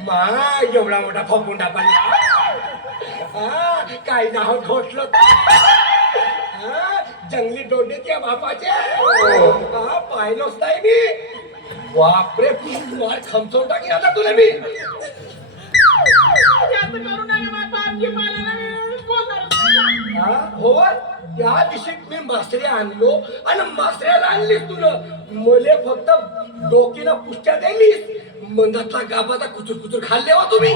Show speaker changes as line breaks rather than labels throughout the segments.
मा एवढा मोठा पडला. हा, काय नाव ठोसलं. जंगली डोडे त्या बापाचे. हा. पाहिलोच नाही मी. बापरे मार खमचवून टाकी आता तुला मी. हा, त्या दिवशी मी मासरे आणलो आणि मासऱ्याला आणलीस तुला. मले फक्त डोकीला पुष्ट्या द्यायलीस मंदातला गाबाचा कुचूर कुचूर खाल्ले हो तुम्ही?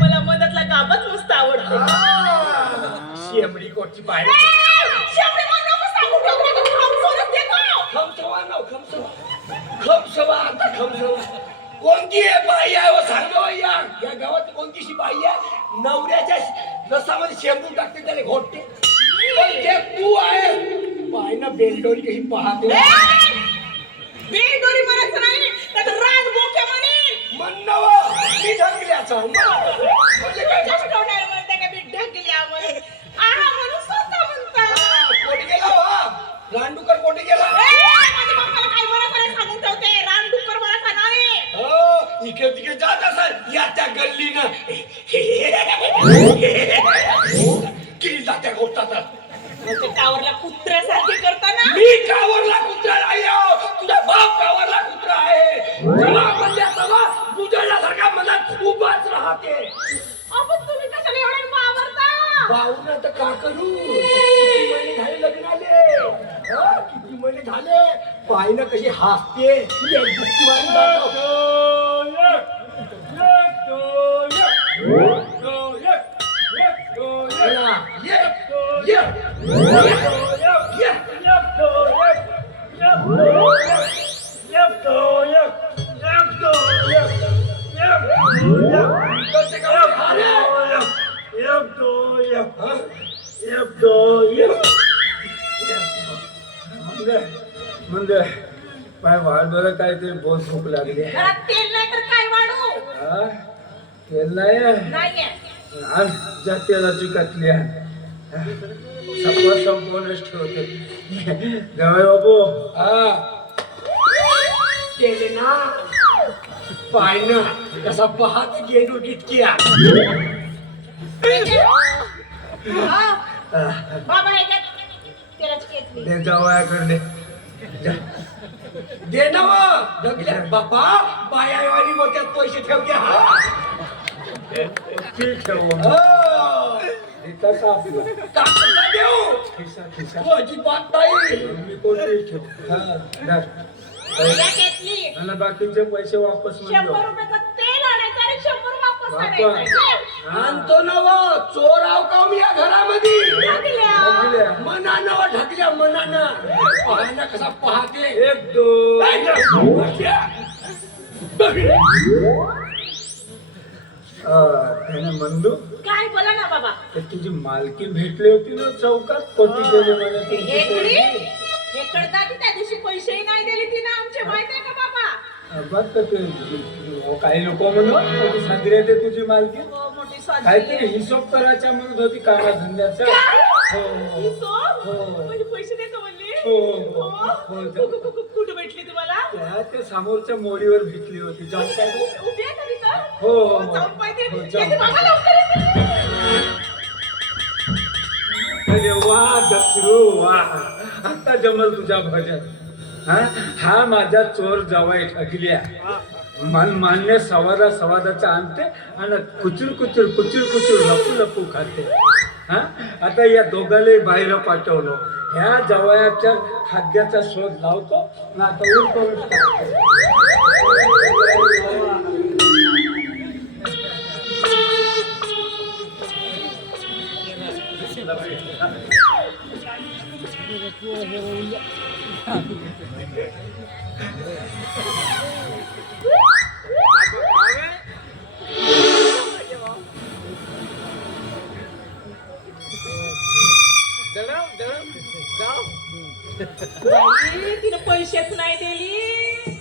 मला मदतला गाबच मस्त आवडतो.
आ, शेंबडी कोटची पाय कोणती आहे बाई? आहे व सांग हो या. या गावात कोणतीशी बाई आहे? नवऱ्याच्या रसामध्ये शेंबून टाकते त्याला घोटते. पण ते तू आहे बाई ना बेलडोरी कशी पाहते? हो तिकडे जात असाल या त्या गल्लीनं. किती जात्या गोष्टात
मग ते टावरला कुत्र्यासारखे करताना?
मी कावरला कुत्रा नाही. तुझा बाप कावरला कुत्रा आहे. जेव्हा म्हणल्या तेव्हा बुजळल्यासारखा मनात उभाच राहते.
आपण तुम्ही कशाला एवढे
तर का करू? किती महिने झाले लग्नाले? किती महिने झाले? पाहिलं कशी हसते? बुक्की मारून
पाय वाढ काहीतरी बहुत भूक लागली.
घरात तेल नाही तर काय वाढू?
हा? तेल नाही?
नाहीये.
आज ज्या तेलाची कटली आहे सगळं संपवूनच ठेवते. जावई बाबू.
हा. केले ना? पाहिलं. कसा पाहत गेलो इतक्या
हा. बाबा हे घ्या. तेलाची केतली.
ते जावयाकडे. जा.
दे ना मग. ढकल्या. बापा बायावानी मोठ्यात पैसे ठेवते हा.
ठीक ठेव
हो. देऊ. तू अजिबात नाही.
मी ठेव. हा, धर. बाकीचे पैसे वापस
शंभर
म्हणजे
रुपयाचं तेल आणायचं आणि शंभर वापस
वापस.
आणायचं
आणतो नव चोर आव का मी या घरामध्ये.
ढकल्या.
मना नव ढकल्या मनानं. पाहणं कसा पाहते.
एक दोन मंदू
काय बोला ना बाबा.
तुझी मालकी भेटली होती ना चौकात कोटी गेले मला
त्या दिवशी पैसेही नाही दिले तिनं आमचे माहीत आहे का बाबा
अं, बघ तर ते अं, काही लोक म्हणून साजरी येते तुझी मालकी
हो, मोठी
काहीतरी हिशोब करायच्या म्हणत होती कामा धंद्याचा हो
ही सोड?
हो.
पैसे देतो म्हणली
हो, हो, हो.
हो?
हो,
कु- कु- कु- कुठे भेटली तुम्हाला
त्या ते समोरच्या मोडीवर भेटली होती? हो, हो, हो. हो. अरे वा दसरू वा आता जमल तुझा भजन हा? हा माझा चोर जवाई ठगल्या. मान मान्य सवादा सवादाचा आणते आणि कुचूर कुचूर कुचूर कुचूर लपू लपू खाते. हा? आता या दोघांनाही बाहेर पाठवलो. ह्या जवळच्या खाद्याचा शोध लावतो ना आता ऊर करून टाकतो.
बाई, तिनं पैसेच नाही दिली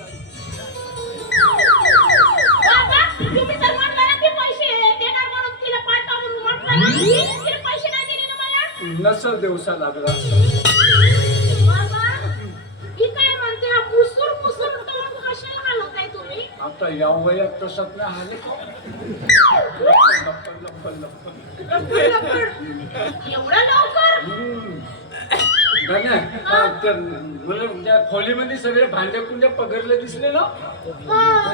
बाबा, तुम्ही तर म्हणला ना ते पैसे देणार म्हणून तिला पाठवा म्हणून म्हटलं ना. तिने पैसे नाही दिले ना मला
नसल दिवसा लागला आता या वयात तसंच नाही त्या खोलीमध्ये सगळे भांडे कुंडे पगरले दिसले ना.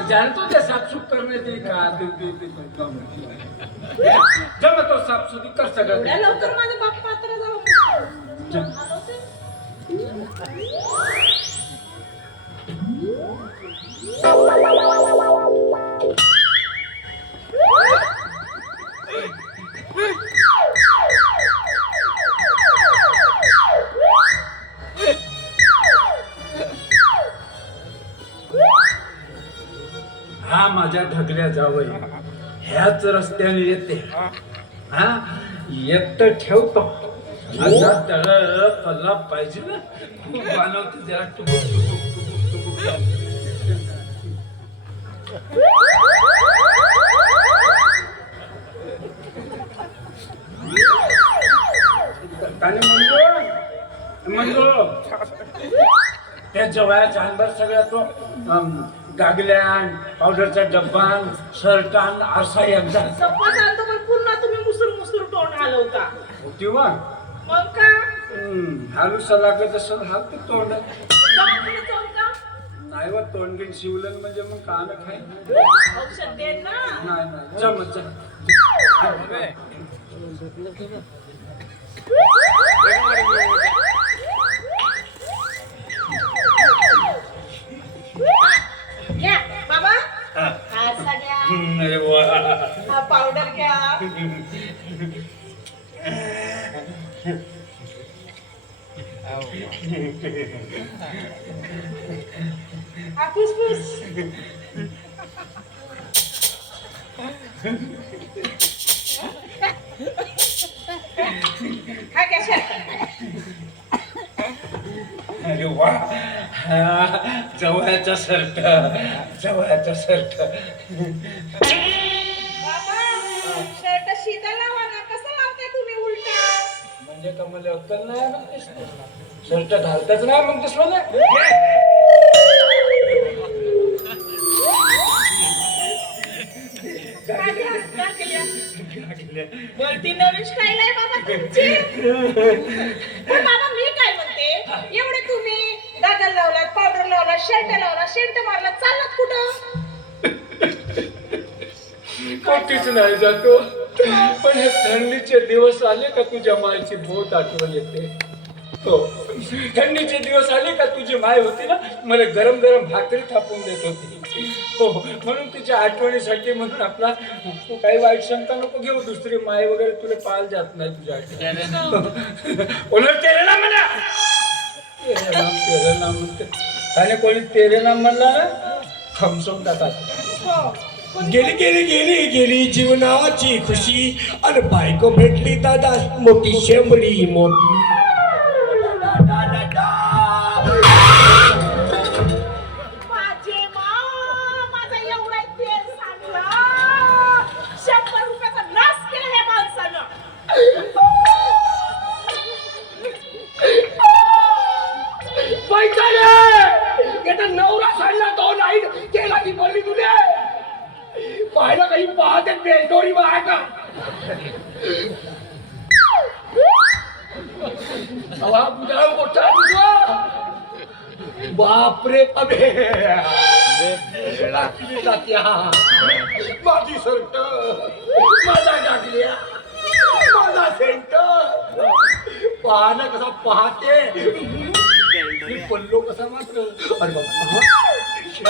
जाणतो त्या साफसूफ करण्याचे का? ते- ते- ते- ते काम. जमा तो साफसुथी कर सगळं.
लवकर माझा बाप जाऊ
माझ्या ढगल्या जावई. ह्याच रस्त्याने येते. हा? येत ठेवतो. असा तळ पल्ला पाहिजे ना. खूप बनवते जरा टुबुक टुबुक टुबुक टुबुक आणि म्हणतो म्हणतो त्या जवळच्या अंदर सगळ्या तो गागल्यान पावडरचा डब्बा शर्टान आरसा एकदा
पण पुन्हा तुम्ही मुसूर मुसूर तोंड हलवता.
किंवा
मग का
हालूसा लागत असं हात ते तोंड. नाही व तोंड घेऊन शिवलं म्हणजे मग कान खाय.
औषध दे ना?
नाही नाही चमच चम
पावडर घ्या. फुसफुस हा
अरे वा. जवळचा सर्ट जवळचा
सर्ट शिदा लावा ना कसं लावताय तुम्ही उलटा?
म्हणजे का मला अक्कल नाही म्हणतेस शर्ट घालताच नाही म्हणतेस मला?
वरती नवीन स्टाईल आहे बाबा तुमची? पण बाबा मी काय म्हणते? एवढे तुम्ही गागल लावलात पावडर लावला शर्ट लावला शेंट मारला चाललात कुठं?
कोटीच नाही जातो. पण हे थंडीचे दिवस आले का तुझ्या मायची बोट आठवण येते? हो. थंडीचे दिवस आले का तुझी माय होती ना मला गरम गरम भाकरी थापून देत होती. हो म्हणून तिच्या आठवणीसाठी म्हणून आपला तू काही वाईट शंका नको घेऊ दुसरी माय वगैरे तुला पाल जात नाही तुझ्या आठवणी कोणाला तेरे ना म्हणा. तेरे नाम तेरे नाम म्हणते. आणि कोणी तेरे नाम म्हणला ना खमसम टाकात
गेली गेली गेली गेली जीवनाची खुशी. आणि बायको भेटली दादा मोठी शेंबडी मोठी पाहते बेडोरी बाहेर का बापरे अबे माझी सर्ट. माझा टाकल्या माझा सेंट. पाहणं कसा पाहते. मी पल्लो कसा मात्र. अरे बाबा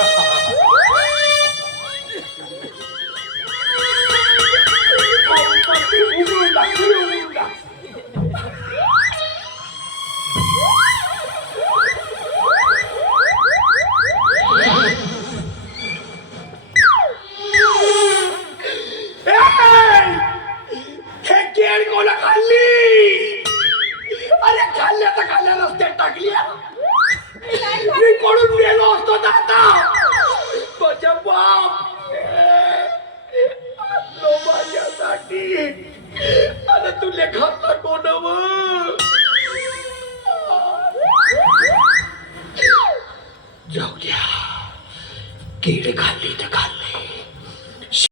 不呦我的妈！哎的！